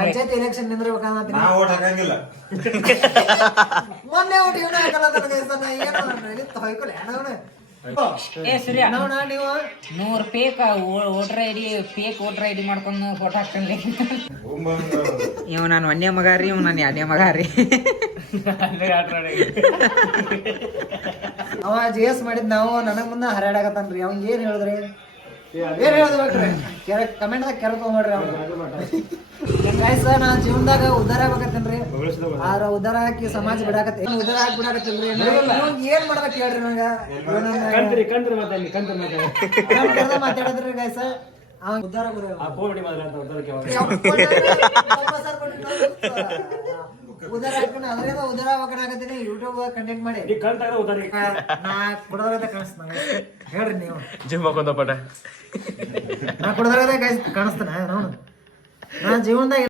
Panchayat election ನಿಂದ್ರಬೇಕಂತ ನಾ vote ಹಾಕಂಗಿಲ್ಲ. ಮೊನ್ನೆ vote ಇವನ ಹಾಕಲ್ಲ ನೀವು 100 ಫೇಕ್ ವೋಟರ್ ಐಡಿ ಮಾಡ್ಕೊಂಡು ಫೋಟೋ ಹಾಕ್ತಾನೆ. ಇವ್ ನಾನು ಒಂದೇ ಮಗ ರೀ, ಇವ್ ನಾನು ಎರಡನೇ ಮಗ ರೀ. ಅವ JS ಮಾಡಿದ್ ನಾವು ನನಗ್ ಮುಂದೆ ಹರಾಡಾಕತ್ತಾನ್ರಿ. ಅವ್ನ್ ಏನ್ ಹೇಳಿದ್ರಿ ಕಮೆಂಟ್ದಾಗ ಕೆರ ತಗೊಂಡ್ರಿ ಗೈಸ್. ನಾ ಜೀವನದಾಗ ಉದ್ದಾರ ಆಗ್ಬೇಕತ್ತೇನ್ರಿ, ಆದ್ರ ಉದ್ದಾರ ಹಾಕಿ ಸಮಾಜ ಬಿಡಾಕತ್ತೆ. ಉದ್ದಾರ ಹಾಕಿ ಬಿಡಾಕತ್ತಿಲ್ರಿ. ಏನ್ ಮಾಡ್ಬೇಕು ಹೇಳ್ರಿ ನಂಗ ಮಾತಾಡಿದ್ರಿ ಗೈಸ್. ಉದ್ದಾರ ಉದಾರ ಹಾಕೊಂಡು ಅದರಿಂದ ಉದಾರ ಆಗ್ಬೇಕನ್ನಾಗತ್ತೀನಿ. ಯೂಟ್ಯೂಬ್ ಕಂಟೆಂಟ್ ಮಾಡಿ ನಾ ಕುಡದ್ರದ ಕಾಣಿಸ್ತಾನ. ಹೇಳ್ರಿ ನೀವು ಜಿಮ್ ಹಾಕೊಂಡ ಪಟ ನಾ ಕುಡದ್ರದ ಕಾಣಿಸ್ತಾನ. ನಾ ಜೀವನದಾಗ